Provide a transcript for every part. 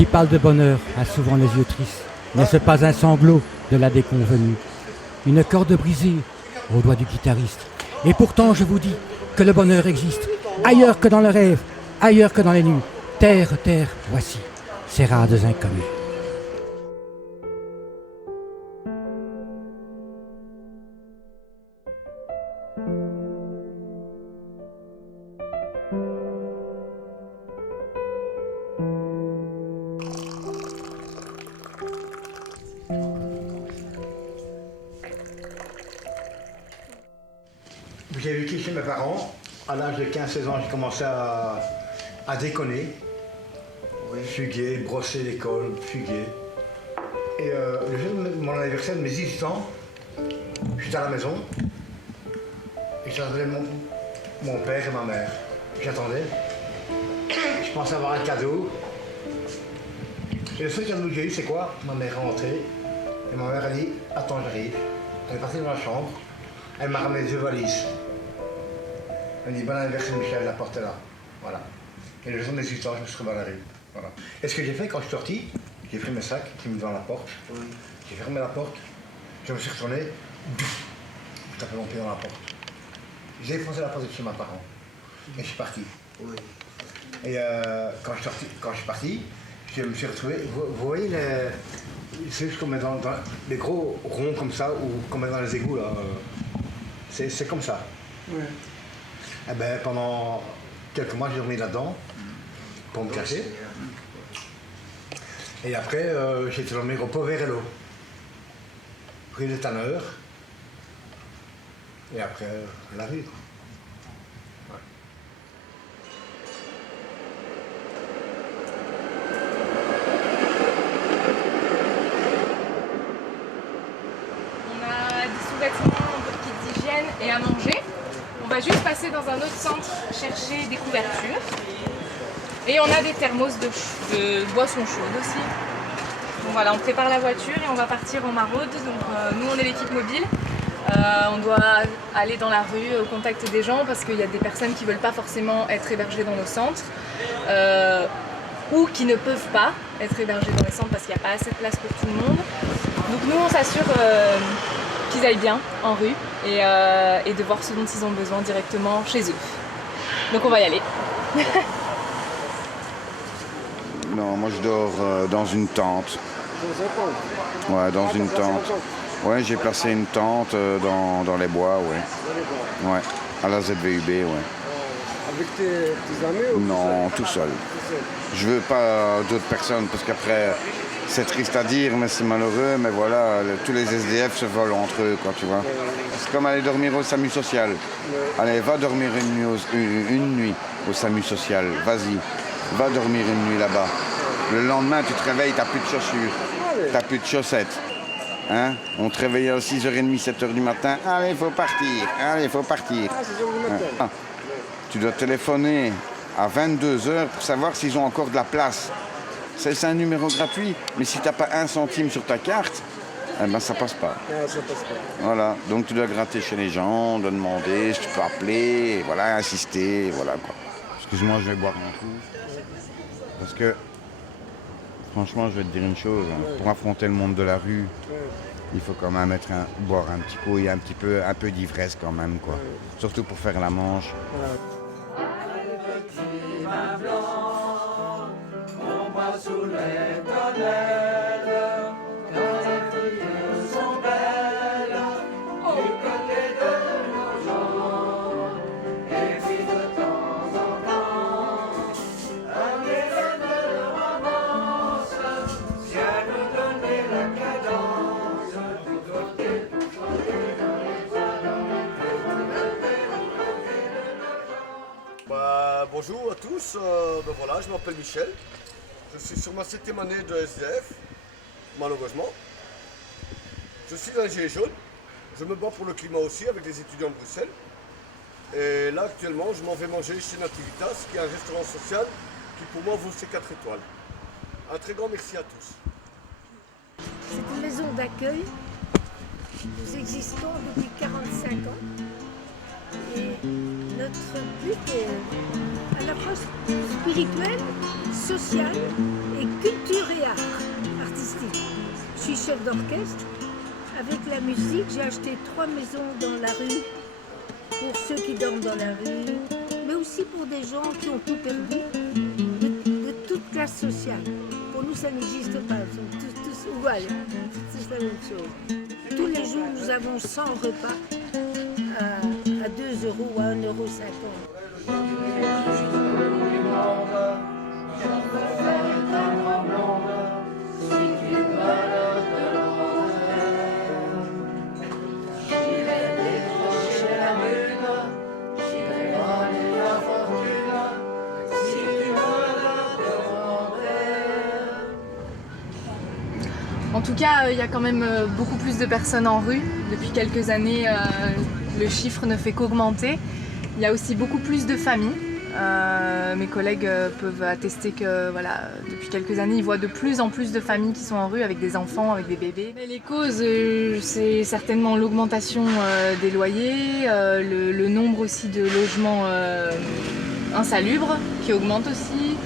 qui parle de bonheur a souvent les yeux tristes. N'est-ce pas un sanglot de la déconvenue? Une corde brisée au doigt du guitariste. Et pourtant, je vous dis que le bonheur existe, ailleurs que dans le rêve, ailleurs que dans les nuits. Terre, terre, voici ces rades inconnues. J'ai vécu chez mes parents. À l'âge de 15-16 ans, j'ai commencé à déconner. Fuguer, brosser l'école, fuguer. Et le jour de mon anniversaire de mes 18 ans, j'étais à la maison. Et j'attendais mon père et ma mère. J'attendais. Je pensais avoir un cadeau. Et le seul cadeau que j'ai eu, c'est quoi? Ma mère est rentrée. Et ma mère a dit, attends, j'arrive. Elle est partie dans la chambre. Elle m'a ramené 2 valises. Elle me dit, bon anniversaire Michel, la porte est là. Voilà. Et le jour de mes 18 ans, je me suis retrouvé dans la rue. Voilà. Et ce que j'ai fait quand je suis sorti, j'ai pris mes sacs, j'ai mis devant la porte. J'ai fermé la porte. Je me suis retourné. J'ai tapé mon pied dans la porte. J'ai défoncé la porte de chez mes parents. Et je suis parti. Et quand je suis parti, je me suis retrouvé. Vous voyez c'est juste qu'on met dans les gros ronds comme ça, ou qu'on met dans les égouts là. C'est comme ça. Ouais. Et ben, pendant quelques mois, j'ai dormi là-dedans pour me cacher. Et après, j'ai été dormir au Poverello, rue des Tanneurs. Et après, la rue. Ouais. On a des sous-vêtements, un peu de kit d'hygiène et à manger. On va juste passer dans un autre centre chercher des couvertures. Et on a des thermos de boissons chaudes aussi. Donc voilà, on prépare la voiture et on va partir en maraude. Donc nous on est l'équipe mobile. On doit aller dans la rue au contact des gens parce qu'il y a des personnes qui ne veulent pas forcément être hébergées dans nos centres ou qui ne peuvent pas être hébergées dans les centres parce qu'il n'y a pas assez de place pour tout le monde. Donc nous on s'assure qu'ils aillent bien en rue et de voir ce dont ils ont besoin directement chez eux. Donc on va y aller. Non, moi je dors dans une tente. Ouais, dans une tente. Ouais, j'ai placé une tente dans les bois, ouais. Ouais, à la ZVUB, ouais. Avec tes amis ou Non, tout seul. Je veux pas d'autres personnes parce qu'après, c'est triste à dire, mais c'est malheureux. Mais voilà, tous les SDF se volent entre eux, quoi, tu vois. C'est comme aller dormir au SAMU social. Allez, va dormir une nuit au SAMU social. Vas-y, va dormir une nuit là-bas. Le lendemain, tu te réveilles, t'as plus de chaussures, t'as plus de chaussettes. Hein? On te réveillait à 6h30, 7h du matin. Allez, il faut partir. Allez, il faut partir. Ah, c'est du matin. Ah. Tu dois téléphoner à 22h pour savoir s'ils ont encore de la place. C'est un numéro gratuit, mais si tu n'as pas 1 centime sur ta carte, eh ben ça passe pas. Ah, ça passe pas. Voilà, donc tu dois gratter chez les gens, de demander si tu peux appeler, et voilà, insister, et voilà quoi. Excuse-moi, je vais boire un coup. Parce que, franchement, je vais te dire une chose, hein, pour affronter le monde de la rue, il faut quand même boire un petit coup et un peu d'ivresse quand même, quoi. Surtout pour faire la manche. Sous les tonnelles, quand les filles sont belles, du côté de nos gens, et puis de temps en temps, un élève de romance vient nous donner la cadence, du côté de nos gens. Bonjour à tous, voilà, je m'appelle Michel. Je suis sur ma 7e année de SDF, malheureusement. Je suis dans les Gilets jaunes. Je me bats pour le climat aussi avec les étudiants de Bruxelles. Et là, actuellement, je m'en vais manger chez Nativitas, qui est un restaurant social qui, pour moi, vaut ses 4 étoiles. Un très grand merci à tous. C'est une maison d'accueil. Nous existons depuis 45 ans. Et notre but est à la fois spirituel, social et culture et art artistique. Je suis chef d'orchestre. Avec la musique, j'ai acheté 3 maisons dans la rue pour ceux qui dorment dans la rue, mais aussi pour des gens qui ont tout perdu, de toute classe sociale. Pour nous, ça n'existe pas. Ils sont tous égaux. C'est la même chose. Tous les jours, nous avons 100 repas à 2 € ou à 1,50 €. En tout cas, il y a quand même beaucoup plus de personnes en rue. Depuis quelques années, le chiffre ne fait qu'augmenter. Il y a aussi beaucoup plus de familles. Mes collègues peuvent attester que voilà, depuis quelques années, ils voient de plus en plus de familles qui sont en rue avec des enfants, avec des bébés. Mais les causes, c'est certainement l'augmentation des loyers, le nombre aussi de logements insalubres qui augmente aussi.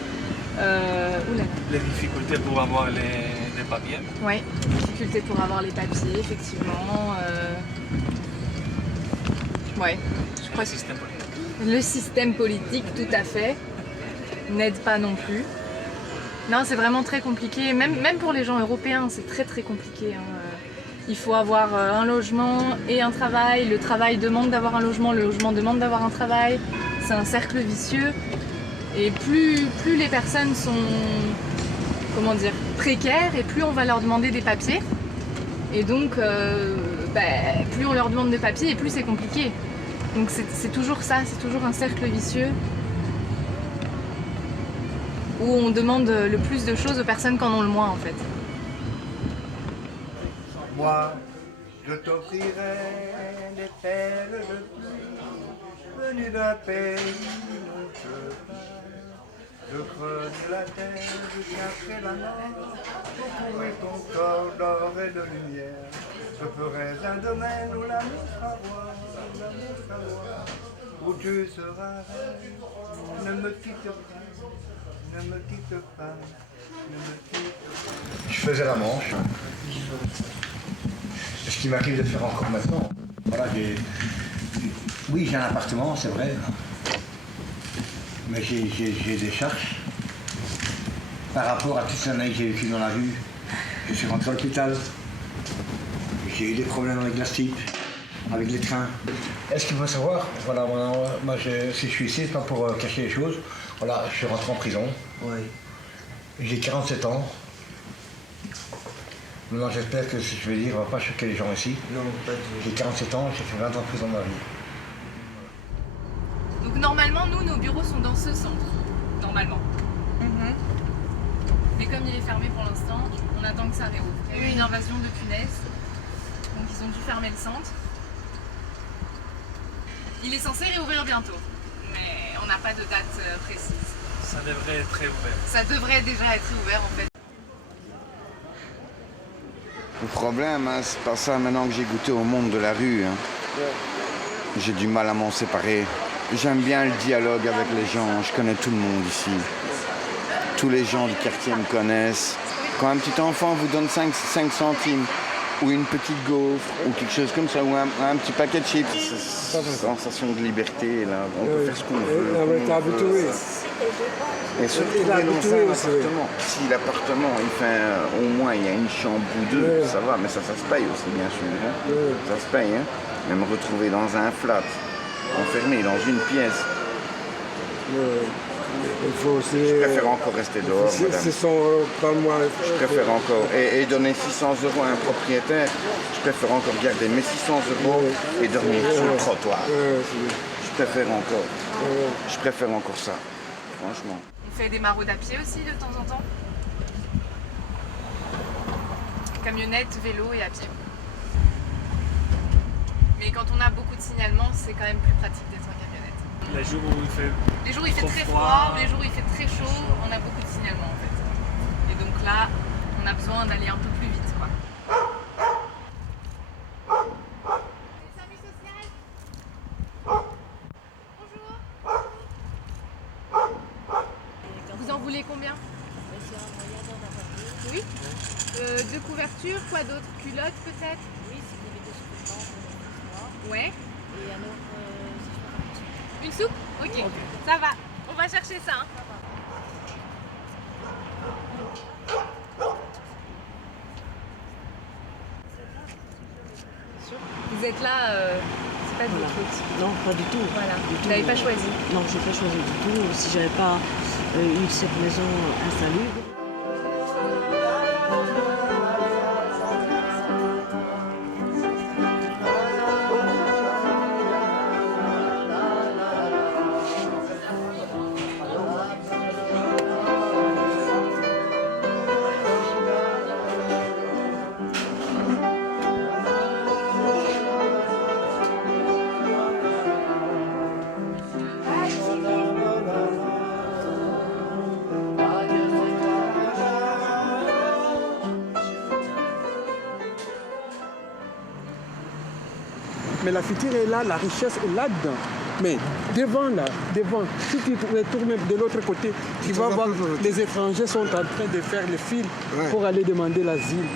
Les difficultés pour avoir les papiers. Oui, difficultés pour avoir les papiers, effectivement. Ouais, je crois que Système politique. le système politique, tout à fait, n'aide pas non plus. Non, c'est vraiment très compliqué, même pour les gens européens, c'est très très compliqué. Hein. Il faut avoir un logement et un travail, le travail demande d'avoir un logement, le logement demande d'avoir un travail. C'est un cercle vicieux. Et plus les personnes sont, comment dire, précaires, et plus on va leur demander des papiers. Et donc, plus on leur demande des papiers, et plus c'est compliqué. Donc c'est toujours ça, c'est toujours un cercle vicieux où on demande le plus de choses aux personnes qui en ont le moins en fait. Moi, je t'offrirai des perles de pluie venues d'un pays où on se bat. Je creuse la terre jusqu'à près la mort pour couvrir ton corps d'or et de lumière. Je ferai un domaine où l'amour sera roi, où tu seras reine. Ne me quitte pas, ne me quitte pas, ne me quitte pas. Je faisais la Manche. Ce qui m'arrive de faire encore maintenant. Voilà, oui, j'ai un appartement, c'est vrai. Mais j'ai des charges. Par rapport à toute cette année que j'ai vécu dans la rue, je suis rentré à l'hôpital. J'ai eu des problèmes avec la STIP, avec les trains. Est-ce qu'il faut savoir, voilà, moi si je suis ici, c'est pas pour cacher les choses. Voilà, je suis rentré en prison. Oui. J'ai 47 ans. Maintenant, j'espère que ce que je vais dire ne va pas choquer les gens ici. Non, pas du tout. J'ai 47 ans, j'ai fait 20 ans de prison dans ma vie. Donc normalement, nous, nos bureaux sont dans ce centre, normalement. Mais comme il est fermé pour l'instant, on attend que ça réouvre. Il y a eu une invasion de punaises, donc ils ont dû fermer le centre. Il est censé réouvrir bientôt, mais on n'a pas de date précise. Ça devrait être ouvert. Ça devrait déjà être ouvert en fait. Le problème, hein, c'est pas ça maintenant que j'ai goûté au monde de la rue. Hein. J'ai du mal à m'en séparer. J'aime bien le dialogue avec les gens, je connais tout le monde ici. Tous les gens du quartier me connaissent. Quand un petit enfant vous donne 5 centimes, ou une petite gaufre, ou quelque chose comme ça, ou un petit paquet de chips, c'est une sensation de liberté, là. On peut faire ce qu'on veut. T'es habitué. Et se retrouver dans un appartement. Si l'appartement, il fait au moins, il y a une chambre ou deux, ça va, mais ça se paye aussi, bien sûr. Hein. Ça se paye, hein. Mais me retrouver dans un flat, enfermé dans une pièce. Il faut aussi. Je préfère encore rester dehors, madame. 600 € par mois. Je préfère encore. Et donner 600 € à un propriétaire, je préfère encore garder mes 600 € et dormir sur le trottoir. Je préfère encore. Je préfère encore ça, franchement. On fait des maraudes à pied aussi de temps en temps. Camionnette, vélo et à pied. Mais quand on a beaucoup de signalements, c'est quand même plus pratique d'être en camionnette. Les jours où il fait très froid, les jours où il fait très chaud, on a beaucoup de signalements en fait. Et donc là, on a besoin d'aller un peu plus vite, quoi. Le service social d'autre? Culotte peut-être? Oui, c'est des vidéos sur le Ouais. Et alors, Une soupe? Ok, ça va. On va chercher ça. Hein. Vous êtes là, c'est pas de votre faute. Non, pas du tout. Voilà, Du vous tout. n'avez pas choisi. Non, je n'ai pas choisi du tout. Si j'avais pas eu cette maison insalubre. Mais la future est là, la richesse est là-dedans. Mais devant, si tu retournes de l'autre côté, tu vas voir que les étrangers sont en train de faire le fil pour aller demander l'asile.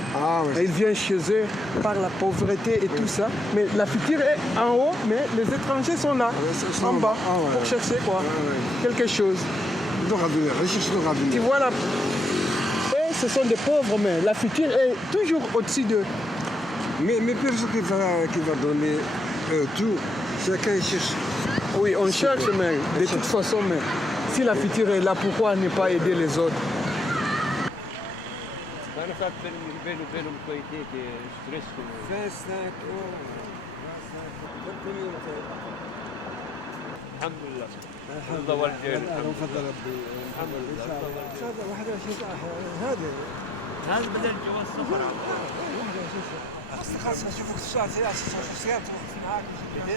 Et ils viennent chez eux par la pauvreté et tout ça. Mais la future est en haut, mais les étrangers sont là, en bas, pour chercher quoi, quelque chose. Tu vois là, et ce sont des pauvres, mais la future est toujours au-dessus d'eux. Mais personne qui va donner tout, chacun cherche. Oui, on cherche, mais de toute façon, mais si la future est là, pourquoi ne pas aider les autres? هذا بدل جواز سفر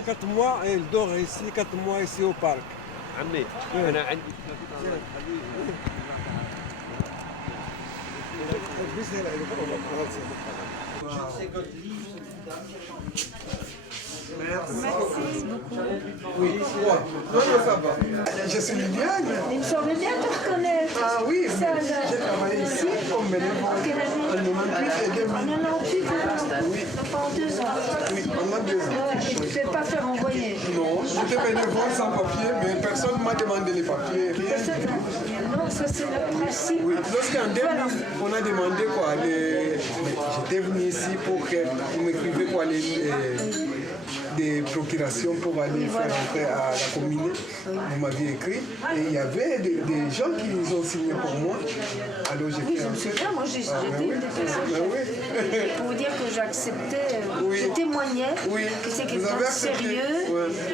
4 mois, elle dort ici, 4 mois ici au parc. عمي انا عندي Merci beaucoup. Oui, ça va. Je suis Liliane. Il me semble bien te reconnaître. Ah oui, Ça, j'ai travaillé ici comme bénévole. Quelle année? En 98 et 2000. En 98, oui. Pendant 2 ans. Oui, pendant 2 ans. Ouais, tu ne t'es pas fait renvoyer. Non, j'étais bénévole sans papier, mais personne ne m'a demandé les papiers. Non, ça c'est le principe. Oui, lorsqu'en 2000, on a demandé quoi, j'étais venu ici pour m'écrivait quoi, des procurations pour aller faire entrer à la commune. Vous m'aviez écrit. Et il y avait des gens qui ont signé pour moi. Alors j'ai Oui, je me souviens, moi j'étais une des personnes. Pour vous dire que j'acceptais, je témoignais que c'est quelqu'un de sérieux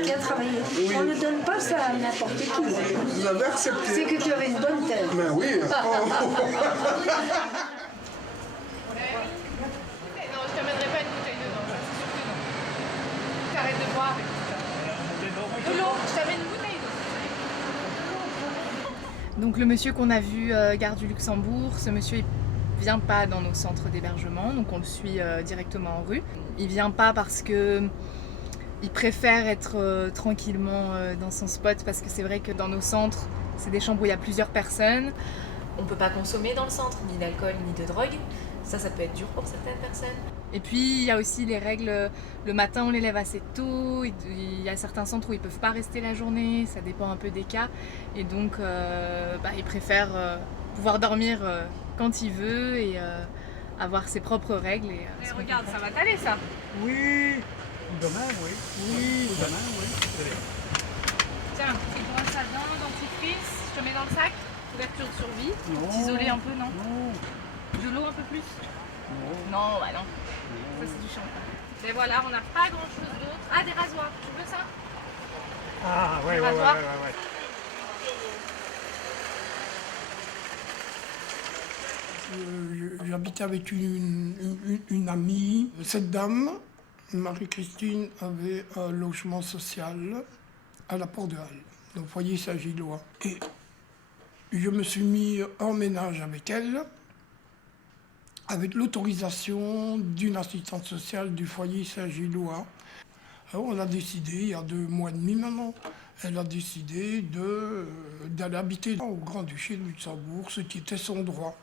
qui a travaillé. On ne donne pas ça à n'importe qui. Vous avez accepté. C'est que tu avais une bonne tête. Mais oui. Non, je t'amènerai pas une bouteille de vin, ça c'est sûr que non. T'arrêtes de boire. De l'eau, je t'amène une bouteille d'eau. Donc le monsieur qu'on a vu, gare du Luxembourg, ce monsieur il vient pas dans nos centres d'hébergement, donc on le suit directement en rue. Il vient pas parce que il préfère être tranquillement dans son spot, parce que c'est vrai que dans nos centres, c'est des chambres où il y a plusieurs personnes. On ne peut pas consommer dans le centre, ni d'alcool, ni de drogue. Ça peut être dur pour certaines personnes. Et puis, il y a aussi les règles. Le matin, on les lève assez tôt. Il y a certains centres où ils ne peuvent pas rester la journée. Ça dépend un peu des cas. Et donc, il préfère pouvoir dormir quand il veut et avoir ses propres règles. Et regarde, ça va t'aller, ça? Oui. Demain, oui. Oui, demain, oui. Tiens, petite brosse à dents, dentifrice. Je te mets dans le sac. Couverture de survie. Pour t'isoler un peu, non? De l'eau un peu plus? Non, bah non. Ça c'est du shampoing. Et voilà, on n'a pas grand chose d'autre. Ah, des rasoirs, tu veux ça? Ah, ouais, Des ouais, rasoirs. ouais. J'habitais avec une amie. Cette dame, Marie-Christine, avait un logement social à la Porte de Halle, au foyer Saint-Gillois. Et je me suis mis en ménage avec elle, avec l'autorisation d'une assistante sociale du foyer Saint-Gillois. Alors on a décidé, il y a 2 mois et demi maintenant, elle a décidé d'aller habiter au Grand-Duché de Luxembourg, ce qui était son droit.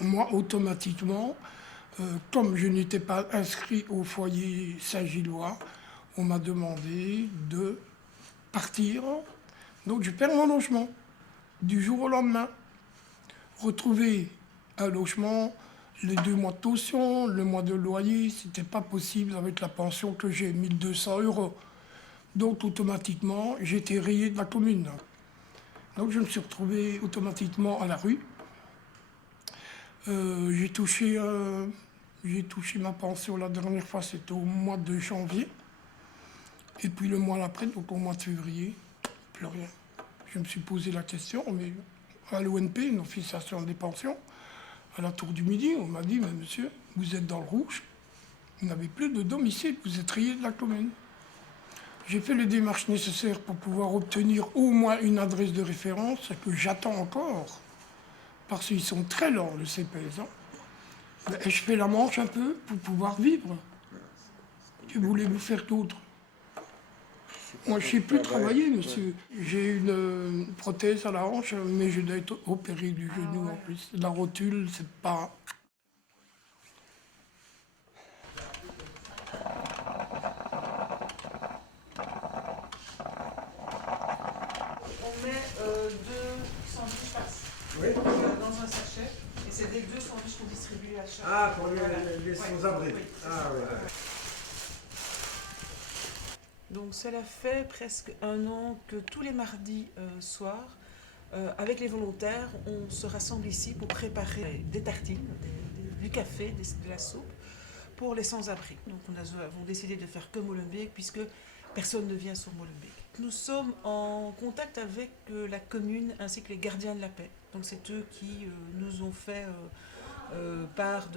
Moi, automatiquement, Comme je n'étais pas inscrit au foyer Saint-Gillois, on m'a demandé de partir. Donc je perds mon logement du jour au lendemain. Retrouver un logement, les 2 mois de caution, le mois de loyer, c'était pas possible avec la pension que j'ai, 1 200 €. Donc automatiquement, j'ai été rayé de la commune. Donc je me suis retrouvé automatiquement à la rue. J'ai touché ma pension la dernière fois, c'était au mois de janvier. Et puis le mois d'après, donc au mois de février, plus rien. Je me suis posé la question, mais à l'ONP, une officiation des pensions, à la Tour du Midi, on m'a dit, mais monsieur, vous êtes dans le rouge, vous n'avez plus de domicile, vous êtes rayé de la commune. J'ai fait les démarches nécessaires pour pouvoir obtenir au moins une adresse de référence, que j'attends encore, parce qu'ils sont très lents, le CPS. Et je fais la manche un peu pour pouvoir vivre. Que voulez-vous faire d'autre? Moi, je ne sais plus travailler, monsieur. J'ai une prothèse à la hanche, mais je dois être opéré du genou en plus. La rotule, c'est pas... On met 2 sandwichs dans un sachet, et c'est des 2 sandwichs qu'on distribue à chaque... Ah, pour les sans-abri. Oui, Ah, oui. Donc cela fait presque 1 an que tous les mardis soirs, avec les volontaires, on se rassemble ici pour préparer des tartines, du café, de la soupe pour les sans-abri. Donc nous avons décidé de faire que Molenbeek puisque personne ne vient sur Molenbeek. Nous sommes en contact avec la commune ainsi que les gardiens de la paix. Donc c'est eux qui nous ont fait part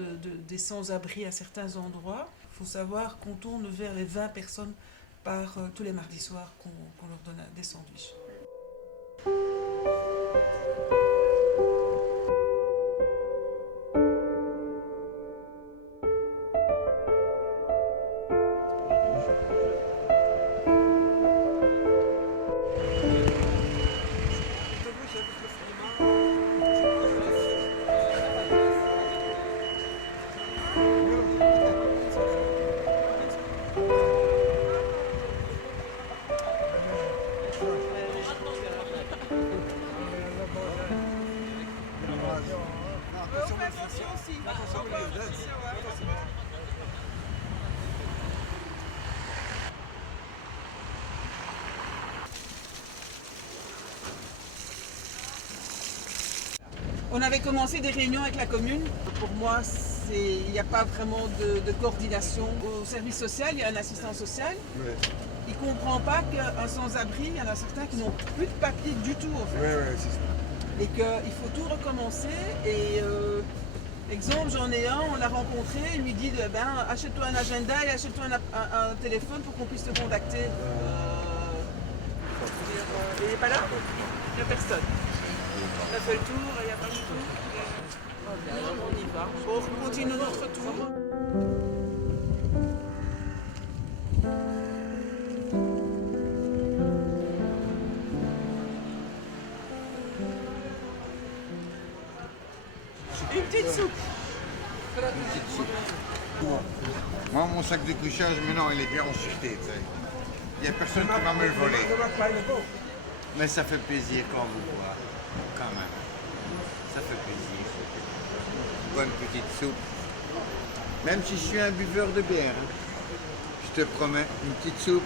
des sans-abri à certains endroits. Il faut savoir qu'on tourne vers les 20 personnes par tous les mardis soirs qu'on leur donne des sandwichs. On avait commencé des réunions avec la commune. Pour moi, il n'y a pas vraiment de coordination. Au service social, il y a un assistant social. Ouais. Il ne comprend pas qu'un sans-abri, il y en a certains qui n'ont plus de papier du tout, en fait. Ouais, c'est ça. Et qu'il faut tout recommencer. Et exemple, j'en ai un, on l'a rencontré, il lui dit achète-toi un agenda et achète-toi un téléphone pour qu'on puisse te contacter. Il n'est pas là? Il n'y a personne. On a fait le tour, il n'y a pas de tour. On y va. On continue notre tour. Une petite soupe. Une petite soupe. Moi, mon sac de couchage, maintenant, il est bien en sûreté. Il n'y a personne qui va me le voler. Mais ça fait plaisir quand vous voit. Quand même. Ça fait plaisir. Bonne petite soupe. Même si je suis un buveur de bière, hein, je te promets, une petite soupe,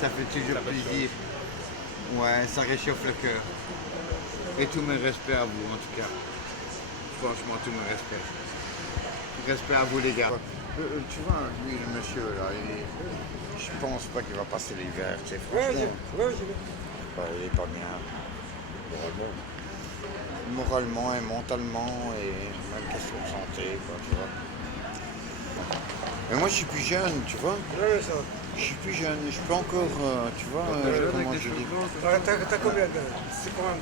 ça fait toujours plaisir. Ouais, ça réchauffe le cœur. Et tout mes respects à vous, en tout cas. Franchement, tout mes respects. Respect à vous, les gars. Tu vois, lui, le monsieur, là, je pense pas qu'il va passer l'hiver, tu sais, franchement. Il est pas bien. Moralement et mentalement et même question de santé, quoi, tu vois. Mais moi je suis plus jeune, tu vois. Je suis plus jeune, je peux encore, tu vois, comment je dis. T'as combien de... C'est quand même...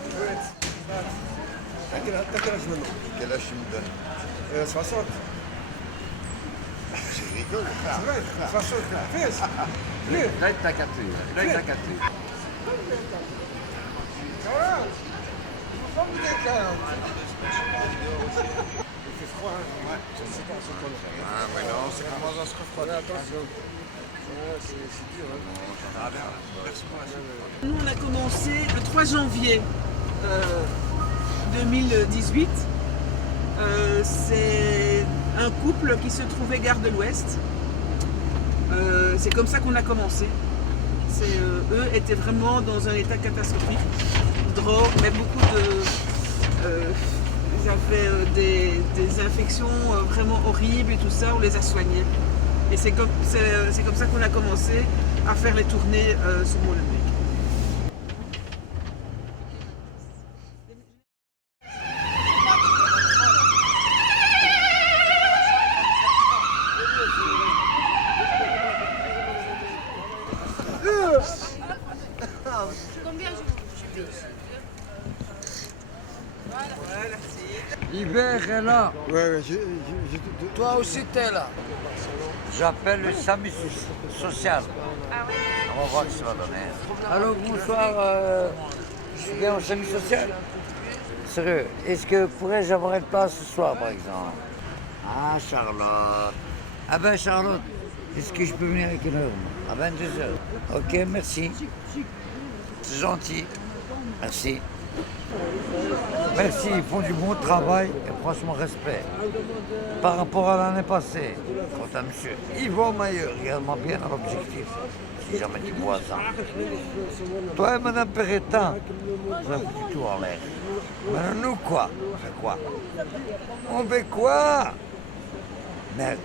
T'as quel âge maintenant? Quel âge tu me donnes? 60. Je rigole. C'est vrai, 60. Là il t'a capté, là il t'a capté. Il fait froid, hein. Ouais, je sais pas, c'est quoi. Ah, mais non, c'est comment ça se refroidit. Attention. Ouais, c'est dur, hein. Ah, bien, merci. Nous, on a commencé le 3 janvier 2018. C'est un couple qui se trouvait gare de l'Ouest. C'est comme ça qu'on a commencé. Eux étaient vraiment dans un état catastrophique. Drogue, mais beaucoup de... ils avaient des infections vraiment horribles et tout ça, on les a soignés. Et c'est comme ça qu'on a commencé à faire les tournées sur Molenbeek. L'hiver est là. Ouais, Toi aussi t'es là. J'appelle le SAMU social. On va voir ce que ça va donner. Allô, bonsoir. Je suis bien au SAMU social. Sérieux, est-ce que pourrais-je avoir une place ce soir par exemple? Ah, Charlotte. Ah ben Charlotte, est-ce que je peux venir avec une heure? À 22h. Ok, merci. C'est gentil. Merci. Merci, ils font du bon travail et franchement respect. Par rapport à l'année passée, quant à monsieur Yvon Maillot, regarde-moi bien à l'objectif, si jamais tu vois ça. Toi et madame Perretin, vous avez du tout en l'air. Mais nous quoi? On fait quoi? On fait quoi? Mais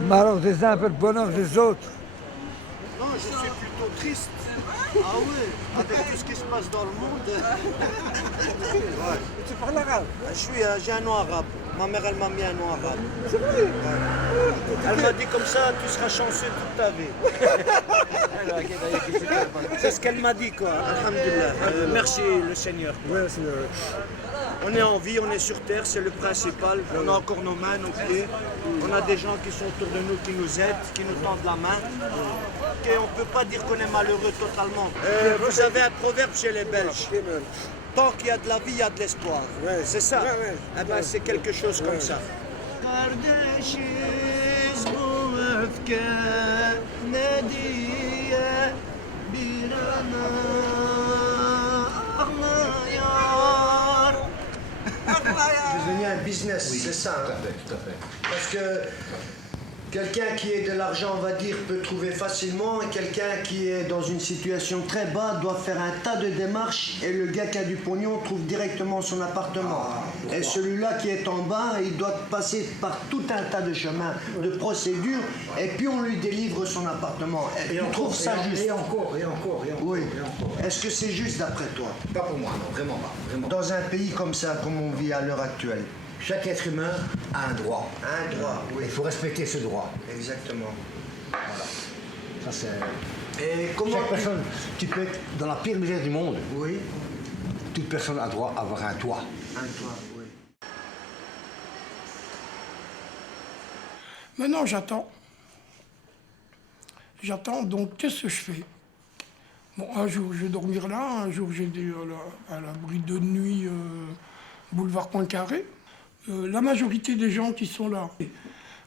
le malheur des uns fait le bonheur des autres. Non, je suis plutôt triste. Ah oui, avec tout ce qui se passe dans le monde. Ouais. Tu parles arabe? J'ai un nom arabe. Ma mère, elle m'a mis un nom arabe. C'est vrai? Ouais. Elle m'a dit comme ça, tu seras chanceux toute ta vie. C'est ce qu'elle m'a dit, quoi. Alhamdulillah. Merci le Seigneur. Ouais, Seigneur. On est en vie, on est sur terre, c'est le principal. On a encore nos mains, nos pieds. On a des gens qui sont autour de nous, qui nous aident, qui nous tendent la main. Et on ne peut pas dire qu'on est malheureux totalement. Vous avez un proverbe chez les Belges. Tant qu'il y a de la vie, il y a de l'espoir. C'est ça. Eh ben, c'est quelque chose comme ça. Devenu un business, c'est ça. Tout à fait, tout à fait. Parce que quelqu'un qui a de l'argent, on va dire, peut trouver facilement, et quelqu'un qui est dans une situation très basse doit faire un tas de démarches, et le gars qui a du pognon trouve directement son appartement. Et celui-là qui est en bas, il doit passer par tout un tas de chemins, de procédures, et puis on lui délivre son appartement. Et on trouve ça juste. Et encore. Oui. Est-ce que c'est juste d'après toi? Pas pour moi, non, vraiment pas. Vraiment. Dans un pays comme ça, comme on vit à l'heure actuelle. Chaque être humain a un droit. Un droit, oui. Il faut respecter ce droit. Exactement. Voilà. Ça c'est. Et comment chaque personne, tu peux être dans la pire misère du monde. Oui. Toute personne a droit à avoir un toit. Un toit, oui. Maintenant, j'attends. J'attends, donc qu'est-ce que je fais? Bon, un jour, je vais dormir là, un jour, j'ai des à l'abri de nuit, boulevard Poincaré. La majorité des gens qui sont là,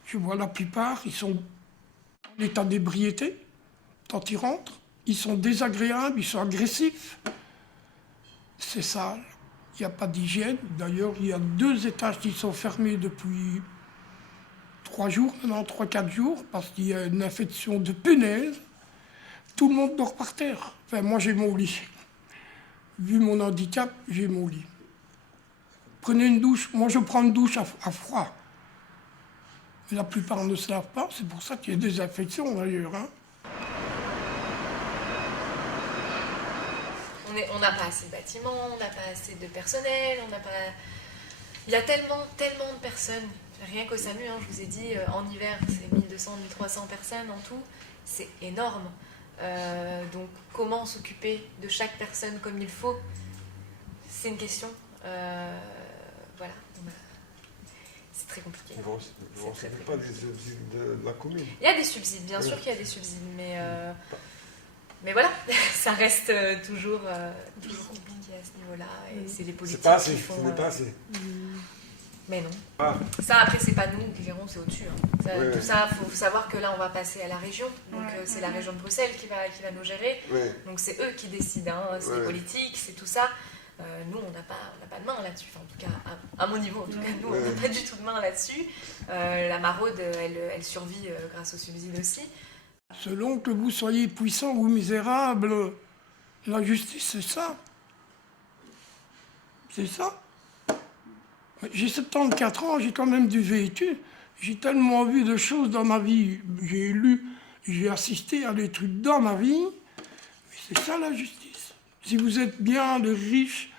je vois la plupart, ils sont en état d'ébriété quand ils rentrent. Ils sont désagréables, ils sont agressifs. C'est sale, il n'y a pas d'hygiène. D'ailleurs, il y a 2 étages qui sont fermés depuis 3 jours, maintenant 3-4 jours, parce qu'il y a une infection de punaise. Tout le monde dort par terre. Enfin, moi, j'ai mon lit. Vu mon handicap, j'ai mon lit. Prenez une douche. Moi, je prends une douche à froid. Mais la plupart ne se lavent pas. C'est pour ça qu'il y a des infections, d'ailleurs. Hein. On n'a pas assez de bâtiments, on n'a pas assez de personnel, on n'a pas... Il y a tellement de personnes. Rien qu'au SAMU, hein, je vous ai dit, en hiver, c'est 1200, 1300 personnes en tout. C'est énorme. Donc, comment s'occuper de chaque personne comme il faut? C'est une question. Voilà. C'est très compliqué. Bon, c'est pas des subsides de la commune. Il y a des subsides, bien sûr qu'il y a des subsides, mais voilà, ça reste toujours compliqué à ce niveau-là. Et c'est les politiques qui font... Ce n'est pas assez. Mais non. Ça, après, c'est pas nous qui verrons, c'est au-dessus. Hein. Tout ça, il faut savoir que là, on va passer à la région. Donc, c'est la région de Bruxelles qui va nous gérer. Donc, c'est eux qui décident. Hein. C'est les politiques, c'est tout ça. Nous, on n'a pas de main là-dessus. Enfin, en tout cas, à mon niveau, en tout cas, nous, on n'a pas du tout de main là-dessus. La maraude, elle survit grâce aux subsides aussi. Selon que vous soyez puissant ou misérable, la justice, c'est ça. C'est ça. J'ai 74 ans, j'ai quand même du vécu. J'ai tellement vu de choses dans ma vie. J'ai lu, j'ai assisté à des trucs dans ma vie. Mais c'est ça la justice. Si vous êtes bien, de riche,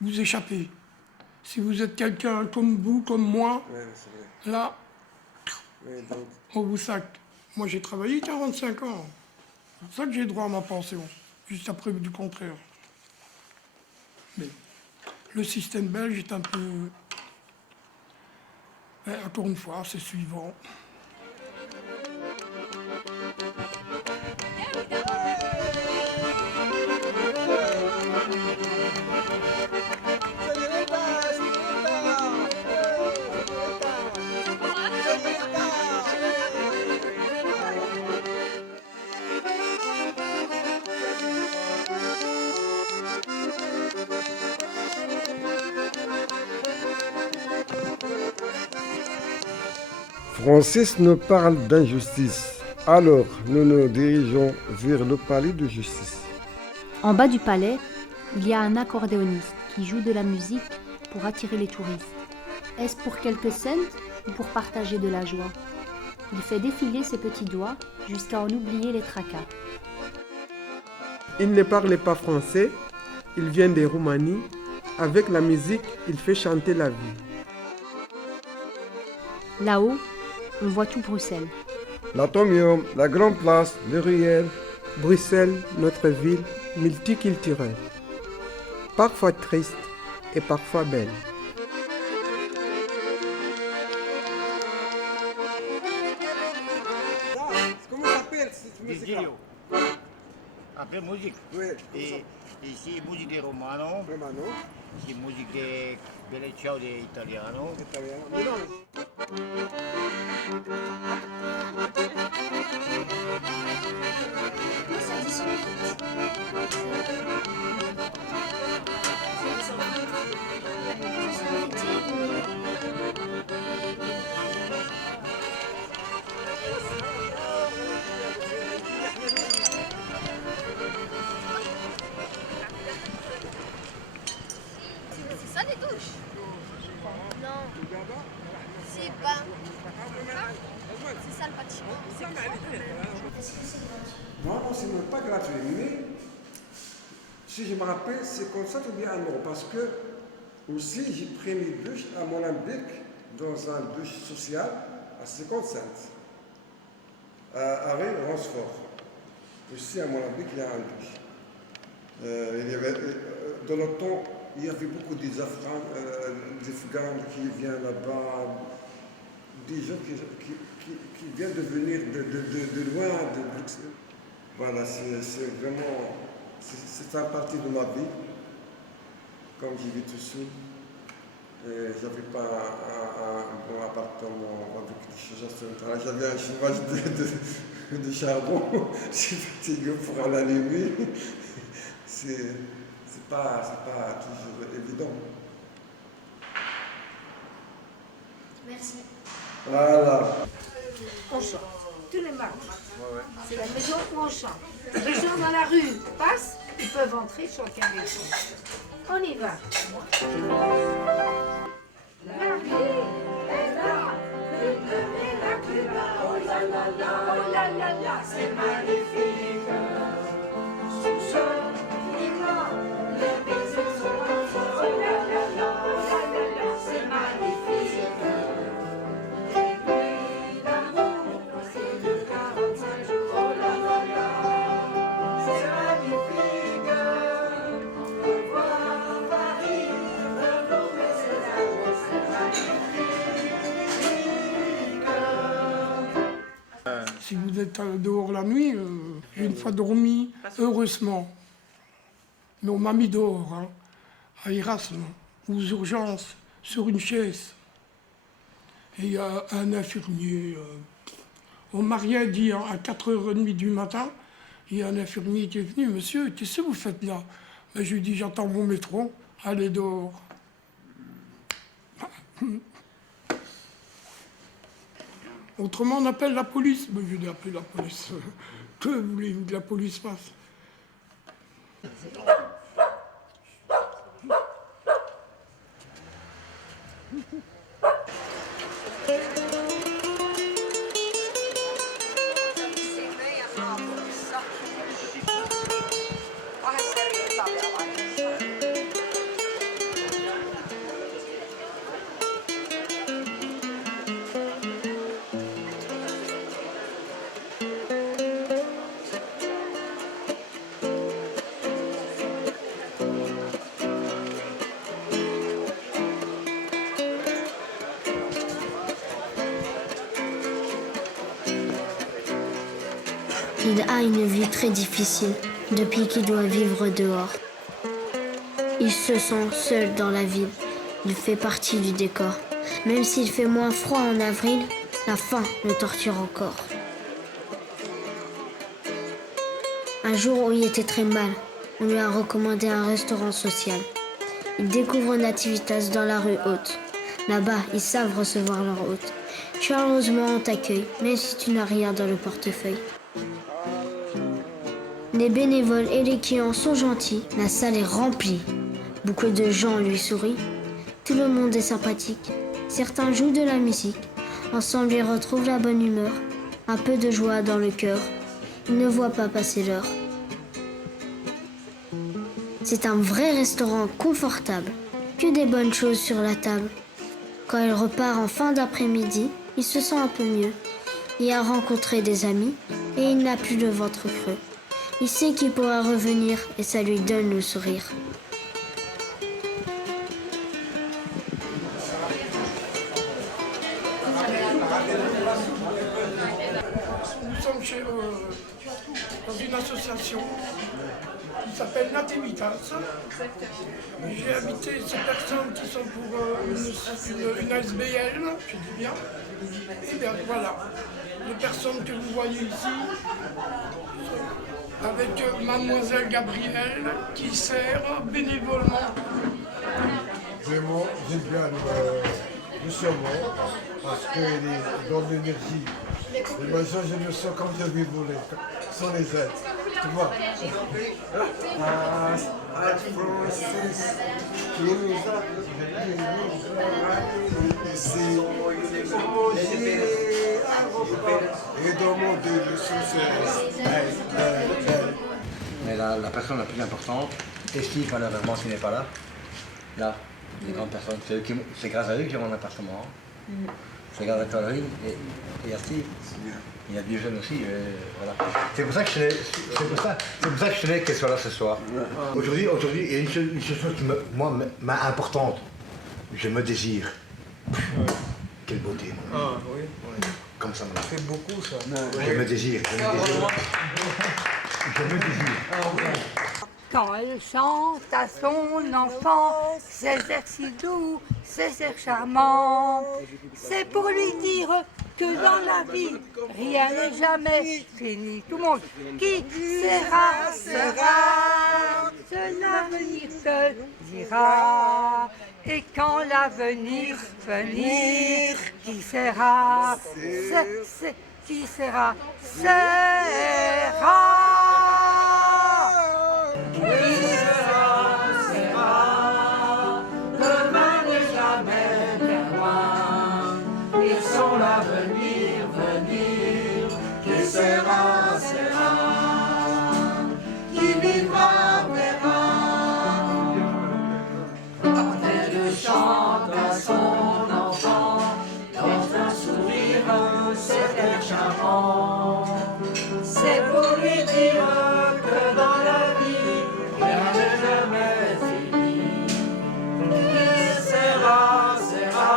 vous échappez. Si vous êtes quelqu'un comme vous, comme moi, là, on vous sac. Moi, j'ai travaillé 45 ans. C'est pour ça que j'ai droit à ma pension. Juste après du contraire. Mais le système belge est un peu... encore une fois, c'est suivant. Francis nous parle d'injustice. Alors, nous nous dirigeons vers le palais de justice. En bas du palais, il y a un accordéoniste qui joue de la musique pour attirer les touristes. Est-ce pour quelques cents ou pour partager de la joie? Il fait défiler ses petits doigts jusqu'à en oublier les tracas. Il ne parlait pas français, il vient de Roumanie. Avec la musique, il fait chanter la vie. Là-haut, on voit tout Bruxelles. L'atomium, la grande place, le ruelle. Bruxelles, notre ville multiculturelle. Parfois triste et parfois belle. Comment ça s'appelle cette musique-là? Après musique. Oui. Et ici, musique de romano. Romano. Ici, musique de Bellecciao de italiano. C'est ça les douches? Non. C'est pas. C'est ça le bâtiment. Non, c'est même pas gratuit. Mais si je me rappelle, c'est comme ça ou bien un euro. Parce que aussi, j'ai pris une douche à Molenbeek dans un douche social à 50 cents. À Rennes, Roncefort. Aussi à Molenbeek, il y a un douche. Il y avait, dans le temps, il y avait beaucoup des Afghans qui viennent là-bas, des gens qui viennent de venir de loin, de Bruxelles. Voilà, c'est vraiment, c'est un partie de ma vie. Comme je vis tout seul, je n'avais pas un bon appartement avec des choses à faire. J'avais un chômage de charbon, c'est fatigué pour aller à la nuit. C'est pas toujours évident. Merci. Voilà. On chante tous les mardis. C'est la maison où on chante. Les gens dans la rue passent, ils peuvent entrer chanter avec nous. On y va. La vie est là, l'une est la plus belle. Oh là là là, oh là là là, c'est magnifique. Sous ce climat, les baisers sont comme ça. Oh là là là, oh là là là, c'est magnifique. Et puis l'amour, c'est le 45 jours. Oh là là là, c'est magnifique. On peut voir Paris, renommer ses amours, c'est magnifique. Si vous êtes dehors la nuit, j'ai une fois dormi, heureusement. Mais on m'a mis dehors, hein, à Erasme, aux urgences. sur une chaise. Et il y a un infirmier. On m'a rien dit à 4h30 du matin. Il y a un infirmier qui est venu. Monsieur, qu'est-ce que vous faites là? Ben, je lui dis, j'attends mon métro. Allez dehors. Autrement, on appelle la police. Ben, je lui ai appelé la police. Que voulez-vous que la police fasse? Il a une vie très difficile depuis qu'il doit vivre dehors. Il se sent seul dans la ville. Il fait partie du décor. Même s'il fait moins froid en avril, la faim le torture encore. Un jour où il était très mal, on lui a recommandé un restaurant social. Il découvre Nativitas dans la rue Haute. Là-bas, ils savent recevoir leurs hôtes. Chaleureusement, on t'accueille, même si tu n'as rien dans le portefeuille. Les bénévoles et les clients sont gentils, la salle est remplie. Beaucoup de gens lui sourient, tout le monde est sympathique. Certains jouent de la musique, ensemble ils retrouvent la bonne humeur, un peu de joie dans le cœur. Ils ne voient pas passer l'heure. C'est un vrai restaurant confortable, que des bonnes choses sur la table. Quand il repart en fin d'après-midi, il se sent un peu mieux. Il a rencontré des amis et il n'a plus le ventre creux. Il sait qu'il pourra revenir et ça lui donne le sourire. Nous sommes dans une association qui s'appelle Nativitas. J'ai invité ces personnes qui sont pour une ASBL, je dis bien. Et bien voilà, les personnes que vous voyez ici, avec mademoiselle Gabrielle qui sert bénévolement. Vraiment, j'aime bien le saumon parce qu'il donne l'énergie. Et moi, je me sens comme je vais voler, sans les ailes. Tu vois? Mais la personne la plus importante, Steve malheureusement qui n'est pas là, là, les grandes personnes, c'est grâce à eux que j'ai mon appartement. C'est grâce à Caroline et à Steve. Il y a des jeunes aussi, voilà. C'est pour ça que je tenais qu'elle soit là ce soir. Aujourd'hui, il y a une chose qui m'a importante. Je me désire. Quelle beauté. Ah oui, oui. Comme ça. C'est beaucoup ça. Je me désire. Je me désire. Quand elle chante à son enfant, ces airs si doux, ces airs charmants, c'est pour lui dire que dans la vie, rien n'est jamais fini. Tout le monde, qui sera, sera, seul l'avenir te dira. Et quand l'avenir venir, qui sera, qui sera, sera. Qui sera, sera, demain n'est jamais bien loin. Ils sont l'avenir, venir, qui sera, sera, qui vivra, verra. Quand elle chante à son enfant, dans un sourire, c'est air charmant. C'est pour lui dire que dans la vie, rien n'est jamais fini. Qui sera, sera,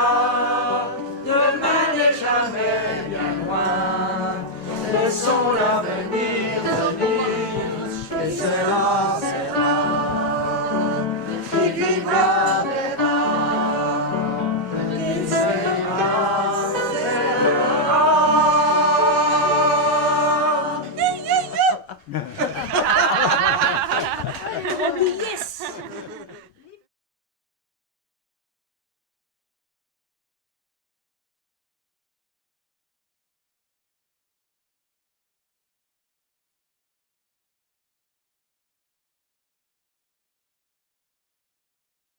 demain n'est jamais bien loin. Laissons l'avenir.